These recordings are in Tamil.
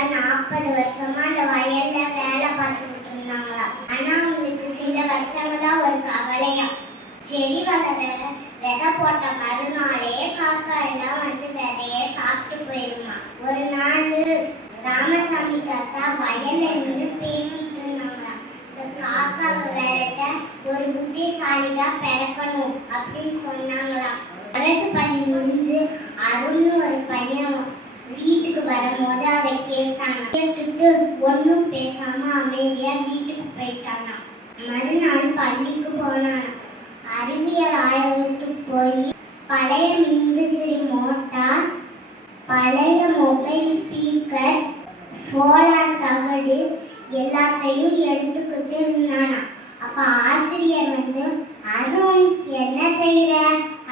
40 வருஷமா அந்த வயல்ல வேலை பார்த்துக்கிட்டு இருந்தாங்களா. ஆனா அவங்களுக்கு சில வருஷங்களா ஒரு கவலையா, செடி வளர விதை போட்ட மறுநாளே காக்கா எல்லாம் வந்து விதைய சாப்பிட்டு போயிருமா. ஒரு நாள் ராமசாமி தாத்தா வயல்ல நின்று பேசிட்டு இருந்தாங்களா. இந்த காக்காவை விரட்ட ஒரு புத்திசாலிதான் பிறக்கணும் அப்படின்னு சொன்னாங்களா. அரசு பள்ளி முடிஞ்சு அருள்னு ஒரு பையன் வீட்டுக்கு வரும்போது அதை கேட்டாங்க. கேட்டுட்டு ஒன்றும் பேசாம அமைதியா வீட்டுக்கு போயிட்டாங்க. மறுநாள் பள்ளிக்கு போனாங்க. அறிவியல் ஆய்வகத்துக்கு போய் பழைய மின்விசிறி மோட்டார், பழைய மொபைல் ஸ்பீக்கர், சோலார் தகடு எல்லாத்தையும் எடுத்துக்கிட்டு இருந்தானா. அப்ப ஆசிரியர் வந்து, அருண் என்ன செய்யற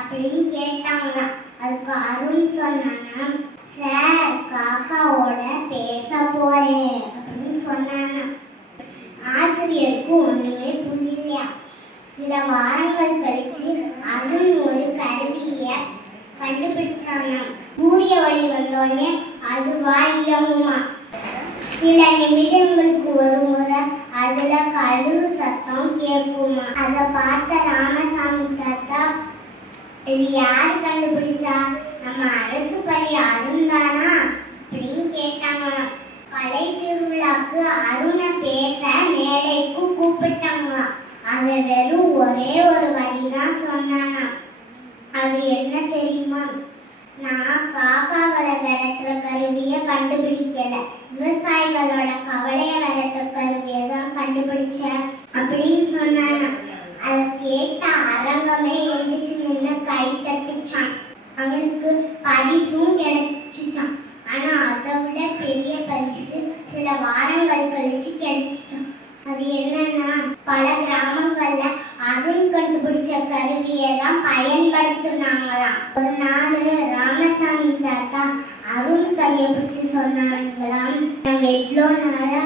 அப்படின்னு கேட்டாங்களா. அதுக்கு அருண் சொன்னானா, சார் காக்காவோட பேச போறேன் அப்படின்னு சொன்னாங்க. ஆசிரியருக்கு ஒண்ணுமே புரியலையா. சில வாரங்கள் கழிச்சு அருண் ஒரு கருவிய கண்டுபிடிச்சாங்க. சூரிய ஒளி வந்தோடனே அதுவா இயங்குமா. சில நிமிடங்களுக்கு ஒரு முறை அதுல கழுவு சத்தம் கேட்குமா. அதை பார்த்த ராமசாமி தாத்தா, இது யார் கண்டுபிடிச்சா, நம்ம அரசு பள்ளி அருண் தானா அப்படின்னு கேட்டாங்களாம். கலை திருவிழாக்கு அருணை பேச மேடைக்கு கூப்பிட்டாங்களாம். அவன் வெறும் ஒரே ஒரு வரிதான் சொன்னானா. அது என்ன தெரியுமா, நான் காக்காக்களை விரட்டுற கருவியை கண்டுபிடிக்கல, விவசாயிகளோட கவலையை விரட்டுற கருவியை தான் கண்டுபிடிச்சேன் அப்படின்னு சொன்னானா. அதை கேட்ட அரங்கமே எழுந்துச்சு நின்று கை தட்டுச்சான். அவனுக்கு பரிசும் கிடைச்சிச்சான். ஆனா அதை விட பெரிய பரிசு சில வாரங்கள் கழிச்சு கிடைச்சிச்சான். அது என்னன்னா, பல கிராமங்கள்ல அருண் கண்டுபிடிச்ச கருவியை தான் பயன்படுத்தினாங்களாம். ஒரு நாள் ராமசாமி தாத்தா அருண் கையை பிடிச்சு சொன்னாங்களாம், நாங்க எவ்வளோ நாளா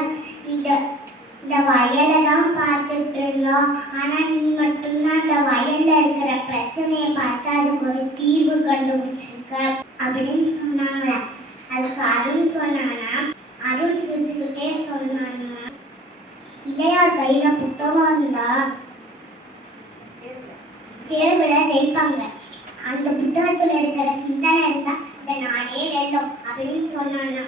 இந்த வயலை தான் பார்த்துட்டு இருந்தோம். ஆனா நீ மட்டும்தான் இந்த வயல்ல இருக்கிற பிரச்சனையை பார்த்து அதுக்கு ஒரு தீர்வு கண்டுபிடிச்சிருக்க அப்படின்னு சொன்னாங்க. அதுக்கு அருண் சொன்னானா, அருண் சிரிச்சுக்கிட்டே சொன்னாங்க, இல்லையா கையில புத்தகம் இருந்தா தேர்வுல ஜெயிப்பாங்க, அந்த புத்தகத்துல இருக்கிற சிந்தனை இருந்தா இந்த நாடே வெல்லும் அப்படின்னு சொன்னானா.